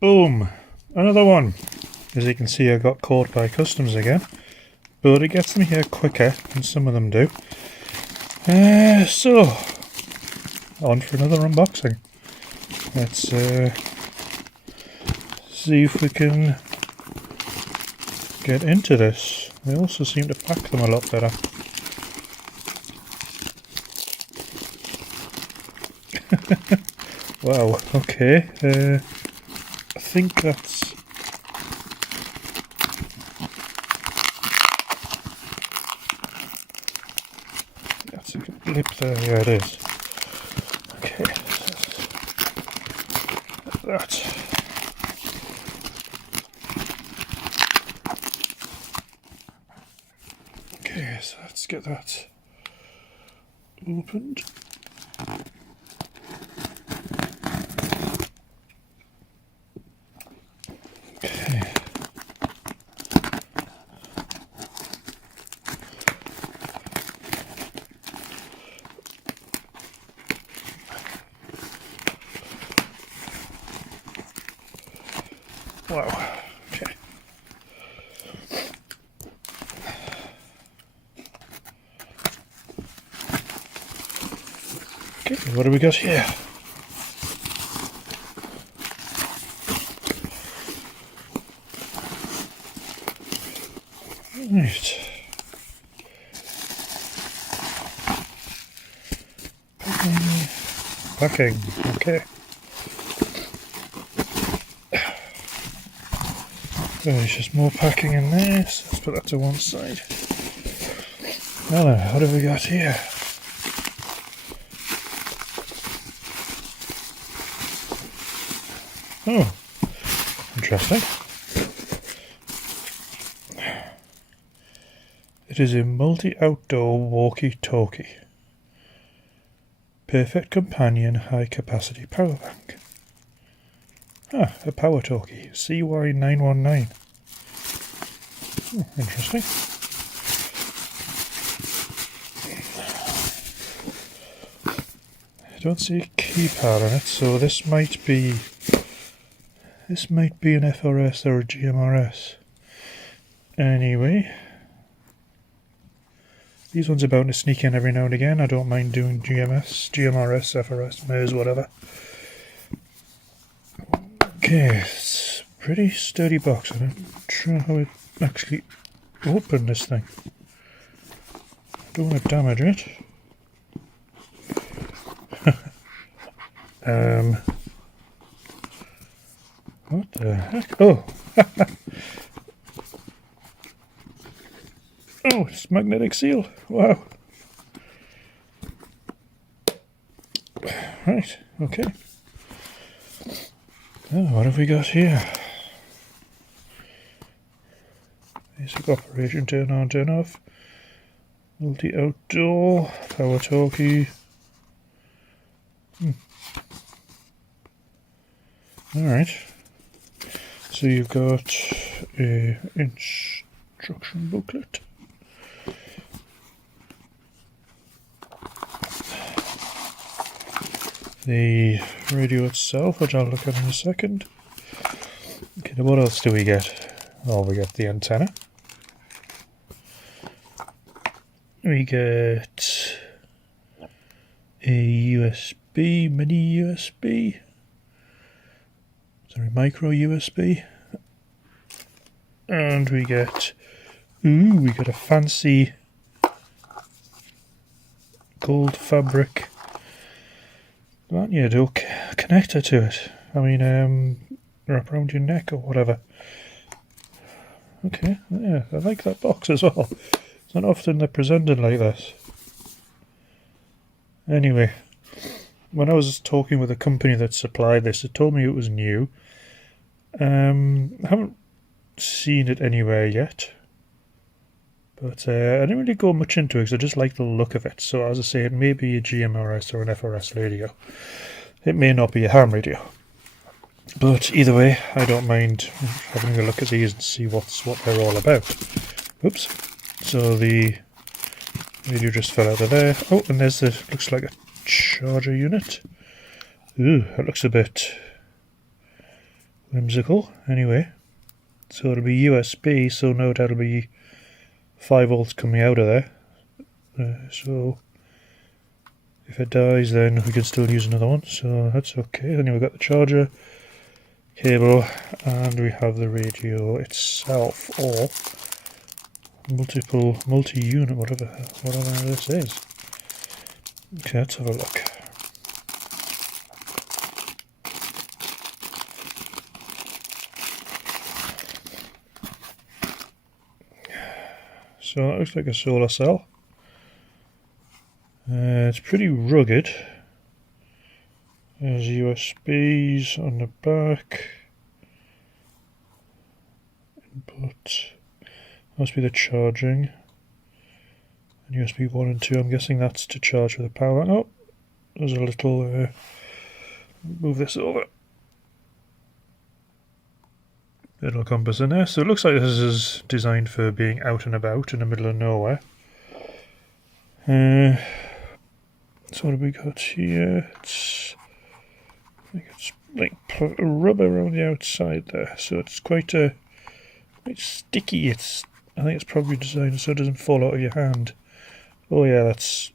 Boom! Another one! As you can see, I got caught by customs again, but it gets me here quicker than some of them do. So, on for another unboxing. Let's see if we can get into this. They also seem to pack them a lot better. Wow, okay. I think that's... That's a good lip there, yeah it is. Okay, that. Okay, so let's get that opened. Okay. Wow. Okay. Okay, what do we got here? Right. Packing. Okay. There's just more packing in there, so let's put that to one side. Hello, what have we got here? Oh, interesting. It is a multi-outdoor walkie-talkie. Perfect companion high-capacity power bank. Ah, a power talkie. CY-919. Oh, interesting. I don't see a keypad on it, so this might be an FRS or a GMRS. Anyway, these ones are bound to sneak in every now and again. I don't mind doing GMRS, FRS, MERS, whatever. Okay, it's a pretty sturdy box. I'm not sure how it actually opened this thing. I don't want to damage it. What the heck? Oh! Oh, it's magnetic seal. Wow. Right, okay. Oh, what have we got here? Basic operation, turn on, turn off. Multi-outdoor, power talkie. Alright. So you've got a instruction booklet. The radio itself, which I'll look at in a second. Okay, what else do we get? Oh, we got the antenna. We get a USB, mini USB. Sorry, micro USB. And we get, we got a fancy gold fabric lanyard or connector to it. I mean, wrap around your neck or whatever. Okay, yeah, I like that box as well. It's not often they're presented like this. Anyway, when I was talking with a company that supplied this, it told me it was new. I haven't seen it anywhere yet, but I didn't really go much into it because I just like the look of it. So as I say, it may be a GMRS or an FRS radio. It may not be a ham radio, but either way, I don't mind having a look at these and see what they're all about. Oops. So the Radio just fell out of there. Oh, and there's the, looks like a charger unit. Ooh, that looks a bit whimsical. Anyway, so it'll be USB, so no doubt it'll be 5 volts coming out of there. So if it dies, then we can still use another one, so that's okay. Then we've got the charger, cable, and we have the radio itself, or multi-unit, whatever this is. Okay, let's have a look. So that looks like a solar cell. It's pretty rugged. There's USBs on the back. Input. Must be the charging. And USB 1 and 2. I'm guessing that's to charge with the power. Oh, there's a little. Move this over. Little compass in there. So it looks like this is designed for being out and about in the middle of nowhere. So what have we got here? I think it's like rubber around the outside there, so it's quite sticky. I think it's probably designed so it doesn't fall out of your hand. Oh yeah, it's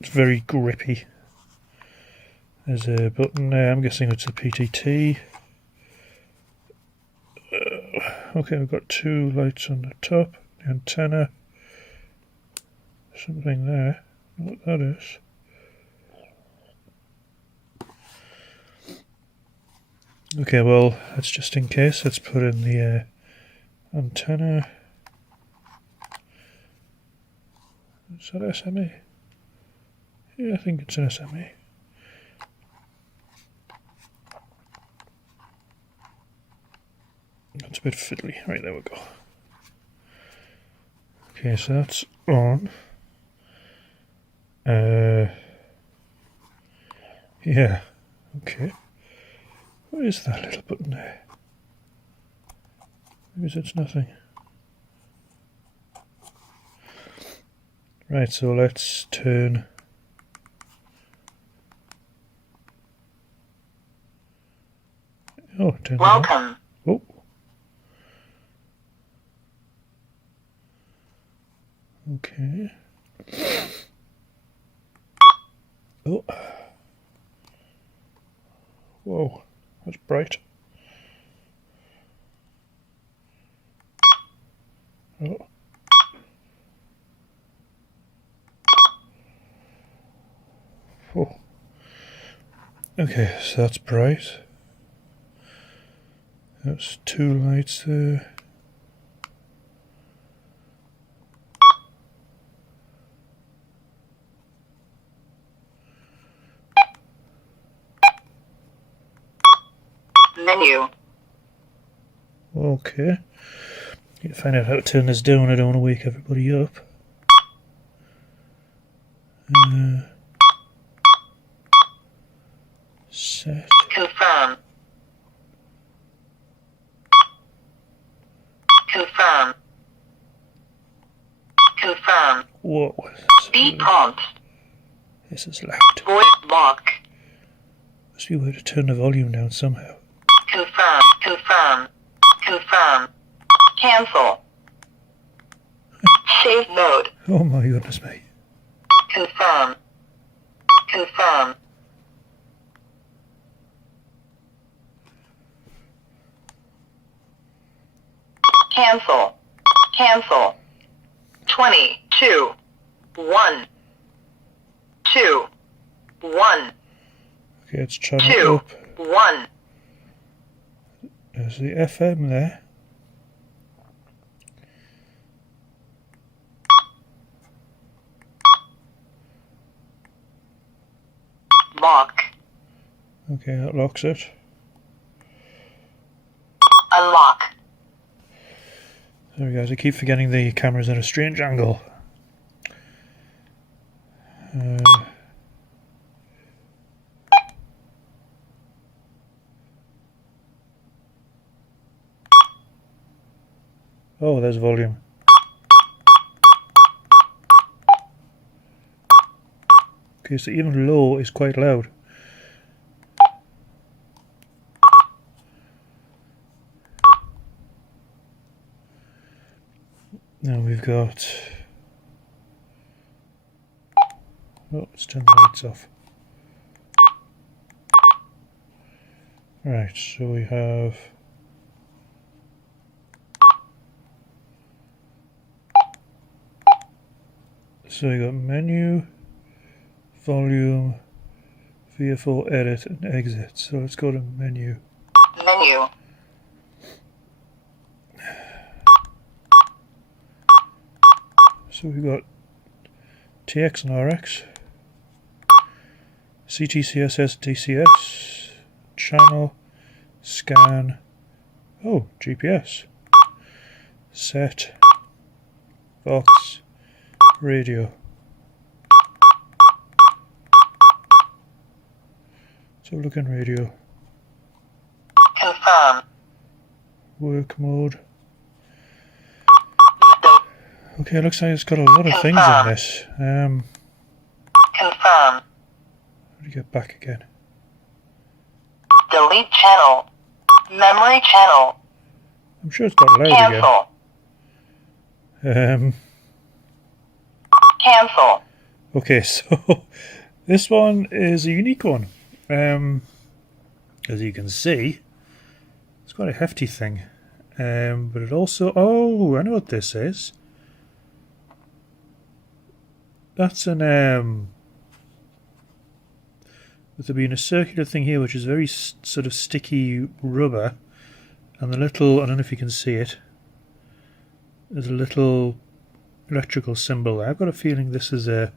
very grippy. There's a button there. I'm guessing it's a PTT. Okay, we've got 2 lights on the top, the antenna, something there. What that is. Okay, well, that's just in case. Let's put in the antenna. Is that SMA? Yeah, I think it's an SMA. That's a bit fiddly. Right, there we go. Okay, so that's on. Yeah, okay. What is that little button there? Maybe it's nothing. Right, so let's turn. Oh, turn. Welcome. Oh. Okay. Oh. Whoa, that's bright. Oh. Oh. Okay, so that's bright. That's 2 lights there. Menu. Okay. Need to find out how to turn this down. I don't want to wake everybody up. Set. Confirm. Confirm. Confirm. Whoa. Be prompt. This is loud. Voice lock. Must be a way to turn the volume down somehow. Confirm. Confirm. Confirm. Cancel. Save mode. Oh my goodness me. Confirm. Confirm. Cancel. Cancel. 22. 1. 2. 1. Okay, let's channel 2. up. 1. There's the FM there. Lock. Okay, that locks it. Unlock. There we go. I keep forgetting the camera's at a strange angle. Oh, there's volume. Okay, so even low is quite loud. Now we've got... Oh, let's turn the lights off. Right, so we have... So we got menu, volume, VFO edit and exit. So let's go to menu. Menu. So we've got TX and RX, CTCSS, DCS, channel, scan, oh, GPS, set, box, radio. So look in radio. Confirm. Work mode. Okay, looks like it's got a lot of things in this. Confirm. How do you get back again? Delete channel. Memory channel. I'm sure it's got loud Cancel. again. Cancel. Okay, so this one is a unique one. As you can see, it's quite a hefty thing. But it also... Oh, I know what this is. That's an... with there being a circular thing here, which is very sort of sticky rubber. And the little... I don't know if you can see it. There's a little electrical symbol there. I've got a feeling this is a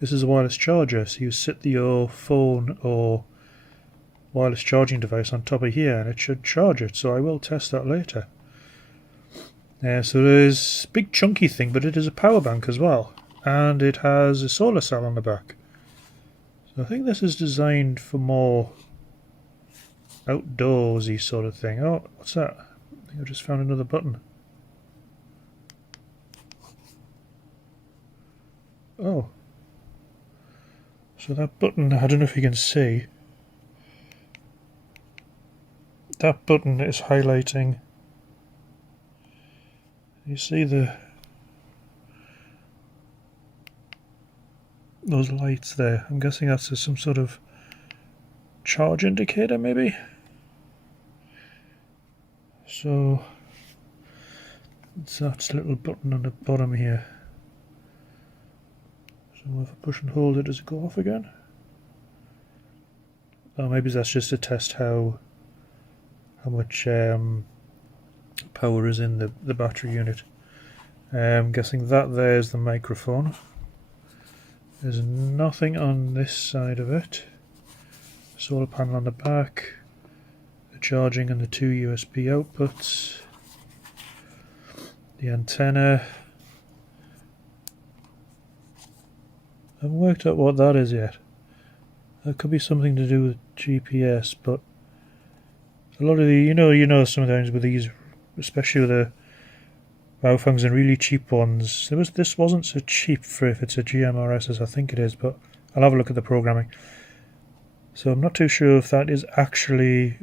wireless charger. So you sit your phone or wireless charging device on top of here and it should charge it. So I will test that later. So there's a big chunky thing, but it is a power bank as well. And it has a solar cell on the back. So I think this is designed for more outdoorsy sort of thing. Oh, what's that? I think I just found another button. Oh. So that button, I don't know if you can see. That button is highlighting. You see those lights there? I'm guessing that's some sort of charge indicator, maybe. So it's that little button on the bottom here. So if I push and hold it, does it go off again? Oh, maybe that's just to test how much power is in the battery unit. I'm guessing that there's the microphone. There's nothing on this side of it. Solar panel on the back. The charging and the two USB outputs. The antenna. I haven't worked out what that is yet. That could be something to do with GPS, but a lot of the, you know, sometimes with these, especially with the Baofangs and really cheap ones, this wasn't so cheap for if it's a GMRS as I think it is, but I'll have a look at the programming. So I'm not too sure if that is actually,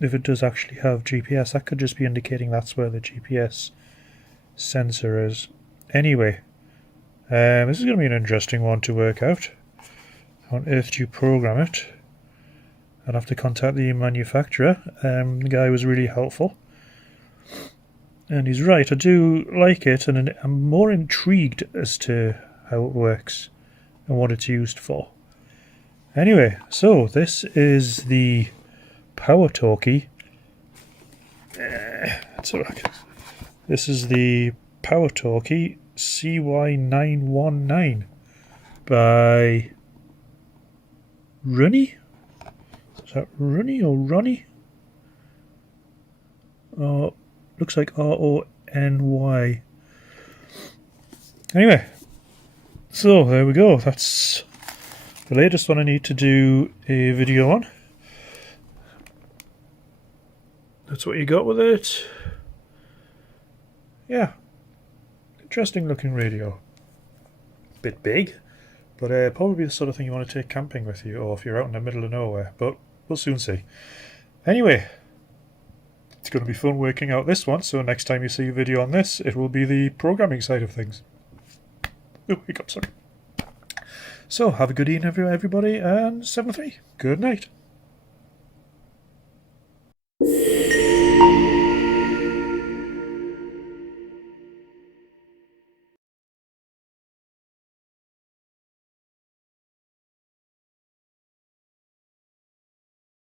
if it does actually have GPS. That could just be indicating that's where the GPS sensor is. Anyway, this is going to be an interesting one to work out. How on earth do you program it? I'd have to contact the manufacturer. The guy was really helpful. And he's right, I do like it, and I'm more intrigued as to how it works and what it's used for. Anyway, so this is the Power Talkie. That's alright. This is the Power Talkie CY-919 by Rony? Is that Rony or Rony? Oh, looks like R-O-N-Y. Anyway, so there we go. That's the latest one I need to do a video on. That's what you got with it. Yeah, interesting looking radio. Bit big, But probably the sort of thing you want to take camping with you, or if you're out in the middle of nowhere. But we'll soon see. Anyway, it's going to be fun working out this one, so next time you see a video on this, it will be the programming side of things. Oh, hiccup, sorry. So, have a good evening, everybody, and 7-3. Good night.